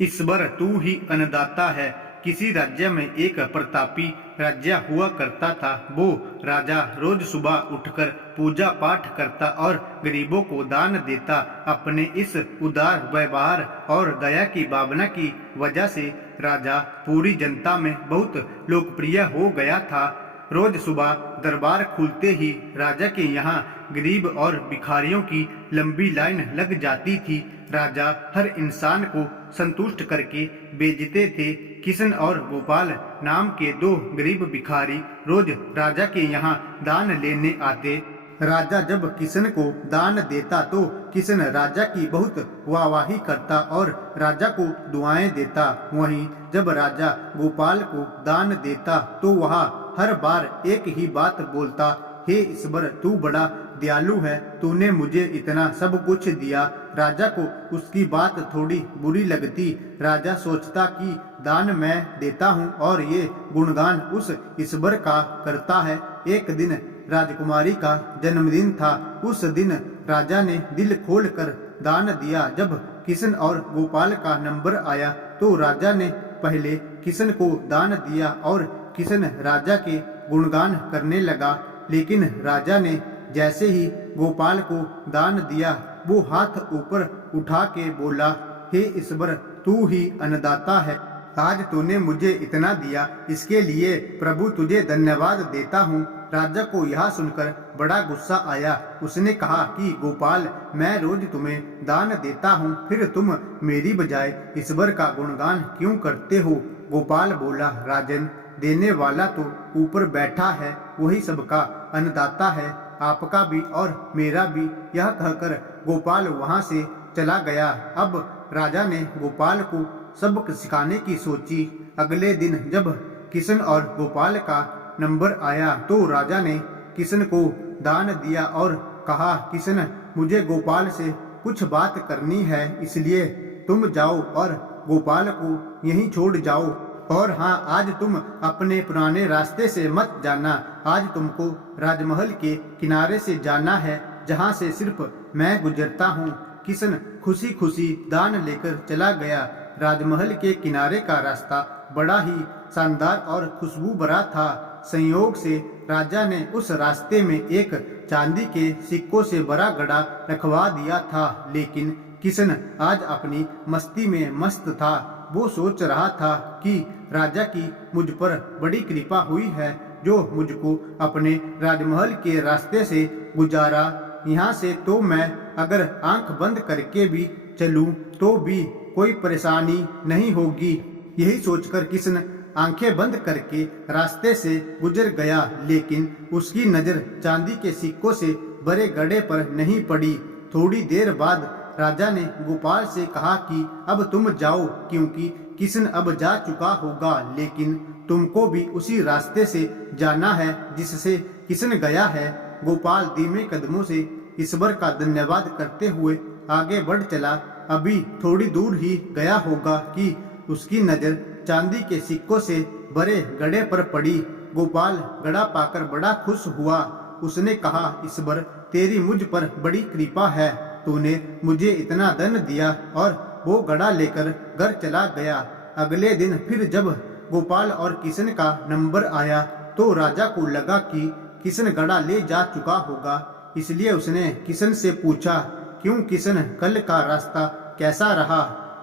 ईश्वर तू ही अन्नदाता है। किसी राज्य में एक प्रतापी राजा हुआ करता था। वो राजा रोज सुबह उठकर पूजा पाठ करता और गरीबों को दान देता। अपने इस उदार व्यवहार और दया की भावना की वजह से राजा पूरी जनता में बहुत लोकप्रिय हो गया था। रोज सुबह दरबार खुलते ही राजा के यहाँ गरीब और भिखारियों की लंबी लाइन लग जाती थी। राजा हर इंसान को संतुष्ट करके भेजते थे। किशन और गोपाल नाम के दो गरीब भिखारी रोज राजा के यहाँ दान लेने आते। राजा जब किशन को दान देता तो किशन राजा की बहुत वाहवाही करता और राजा को दुआएं देता। वहीं जब राजा गोपाल को दान देता तो वह हर बार एक ही बात बोलता, हे ईश्वर तू बड़ा दयालु है, तूने मुझे इतना सब कुछ दिया। राजा को उसकी बात थोड़ी बुरी लगती। राजा सोचता कि दान मैं देता हूँ और ये गुणगान उस ईश्वर का करता है। एक दिन राजकुमारी का जन्मदिन था। उस दिन राजा ने दिल खोल कर दान दिया। जब किशन और गोपाल का नंबर आया तो राजा ने पहले किशन को दान दिया और किशन राजा के गुणगान करने लगा। लेकिन राजा ने जैसे ही गोपाल को दान दिया वो हाथ ऊपर उठा के बोला, हे ईश्वर तू ही अन्नदाता है। आज तूने मुझे इतना दिया, इसके लिए प्रभु तुझे धन्यवाद देता हूँ। राजा को यह सुनकर बड़ा गुस्सा आया। उसने कहा कि गोपाल मैं रोज तुम्हें दान देता हूँ, फिर तुम मेरी बजाय ईश्वर का गुणगान क्यों करते हो? गोपाल बोला, राजन देने वाला तो ऊपर बैठा है, वही सबका अन्नदाता है, आपका भी और मेरा भी। यह कहकर गोपाल वहां से चला गया। अब राजा ने गोपाल को सबक सिखाने की सोची। अगले दिन जब किशन और गोपाल का नंबर आया तो राजा ने किशन को दान दिया और कहा, किशन मुझे गोपाल से कुछ बात करनी है, इसलिए तुम जाओ और गोपाल को यहीं छोड़ जाओ। और हाँ, आज तुम अपने पुराने रास्ते से मत जाना। आज तुमको राजमहल के किनारे से जाना है, जहाँ से सिर्फ मैं गुजरता हूँ। किशन खुशी खुशी दान लेकर चला गया। राजमहल के किनारे का रास्ता बड़ा ही शानदार और खुशबू भरा था। संयोग से राजा ने उस रास्ते में एक चांदी के सिक्कों से भरा घड़ा रखवा दिया था। लेकिन किशन आज अपनी मस्ती में मस्त था। वो सोच रहा था कि राजा की मुझ पर बड़ी कृपा हुई है, जो मुझको अपने राजमहल के रास्ते से गुजारा। यहाँ से तो मैं अगर आंख बंद करके भी चलूं तो भी कोई परेशानी नहीं होगी। यही सोचकर किशन आंखें बंद करके रास्ते से गुजर गया। लेकिन उसकी नजर चांदी के सिक्कों से भरे घड़े पर नहीं पड़ी। थोड़ी देर बाद राजा ने गोपाल से कहा कि अब तुम जाओ, क्योंकि किशन अब जा चुका होगा, लेकिन तुमको भी उसी रास्ते से जाना है जिससे किशन गया है। गोपाल धीमे कदमों से ईश्वर का धन्यवाद करते हुए आगे बढ़ चला। अभी थोड़ी दूर ही गया होगा कि उसकी नजर चांदी के सिक्कों से भरे घड़े पर पड़ी। गोपाल घड़ा पाकर बड़ा खुश हुआ। उसने कहा, ईश्वर तेरी मुझ पर बड़ी कृपा है, तूने मुझे इतना धन दिया। और वो घड़ा लेकर घर चला गया। अगले दिन फिर जब गोपाल और किशन का नंबर आया तो राजा को लगा कि किशन घड़ा ले जा चुका होगा, इसलिए उसने किशन से पूछा, क्यों किशन, कल का रास्ता कैसा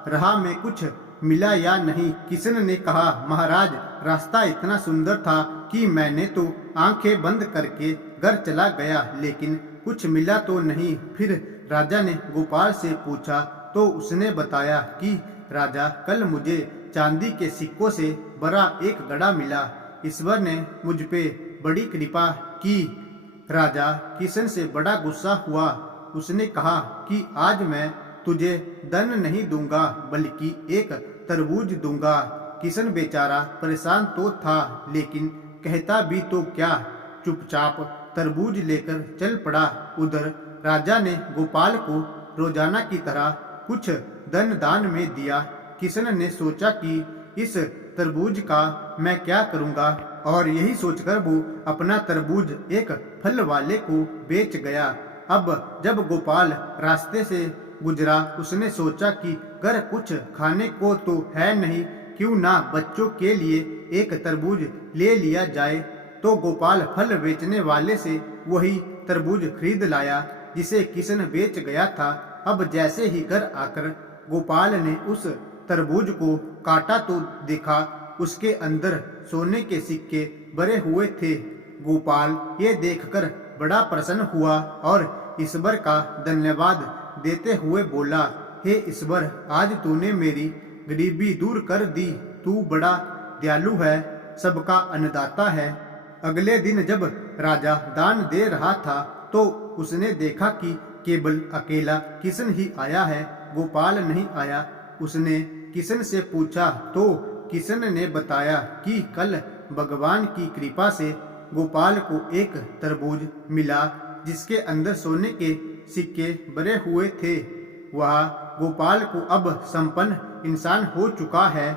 रहा में कुछ मिला या नहीं? किशन ने कहा, महाराज रास्ता इतना सुंदर था कि मैंने तो आंखें बंद करके घर चला गया, लेकिन कुछ मिला तो नहीं। फिर राजा ने गोपाल से पूछा तो उसने बताया कि राजा कल मुझे चांदी के सिक्कों से भरा एक घड़ा मिला। ईश्वर ने मुझ पे बड़ी कृपा की। राजा किशन से बड़ा गुस्सा हुआ। उसने कहा कि आज मैं तुझे धन नहीं दूंगा, बल्कि एक तरबूज दूंगा। किशन बेचारा परेशान तो था, लेकिन कहता भी तो क्या, चुपचाप तरबूज लेकर चल पड़ा। उधर राजा ने गोपाल को रोजाना की तरह कुछ धन दान में दिया। किशन ने सोचा कि इस तरबूज का मैं क्या करूंगा, और यही सोचकर वो अपना तरबूज एक फल वाले को बेच गया। अब जब गोपाल रास्ते से गुजरा, उसने सोचा कि घर कुछ खाने को तो है नहीं, क्यों ना बच्चों के लिए एक तरबूज ले लिया जाए। तो गोपाल फल बेचने वाले से वही तरबूज खरीद लाया जिसे किशन बेच गया था। अब जैसे ही घर आकर गोपाल ने उस तरबूज को काटा तो देखा उसके अंदर सोने के सिक्के भरे हुए थे। गोपाल ये देखकर बड़ा प्रसन्न हुआ और ईश्वर का धन्यवाद देते हुए बोला, हे ईश्वर, आज तूने मेरी गरीबी दूर कर दी। तू बड़ा दयालु है, सबका अन्नदाता है। अगले दिन जब राजा दान दे रहा था तो उसने देखा कि केवल अकेला किशन ही आया है, गोपाल नहीं आया। उसने किशन से पूछा तो किशन ने बताया कि कल भगवान की कृपा से गोपाल को एक तरबूज मिला जिसके अंदर सोने के सिक्के भरे हुए थे। वह गोपाल को अब संपन्न इंसान हो चुका है।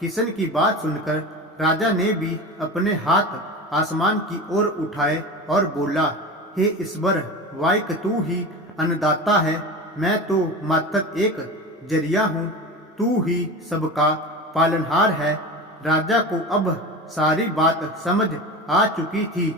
किशन की बात सुनकर राजा ने भी अपने हाथ आसमान की ओर उठाए और बोला, हे ईश्वर, वाइक तू ही अन्नदाता है, मैं तो मात्र एक जरिया हूँ, तू ही सबका पालनहार है। राजा को अब सारी बात समझ आ चुकी थी।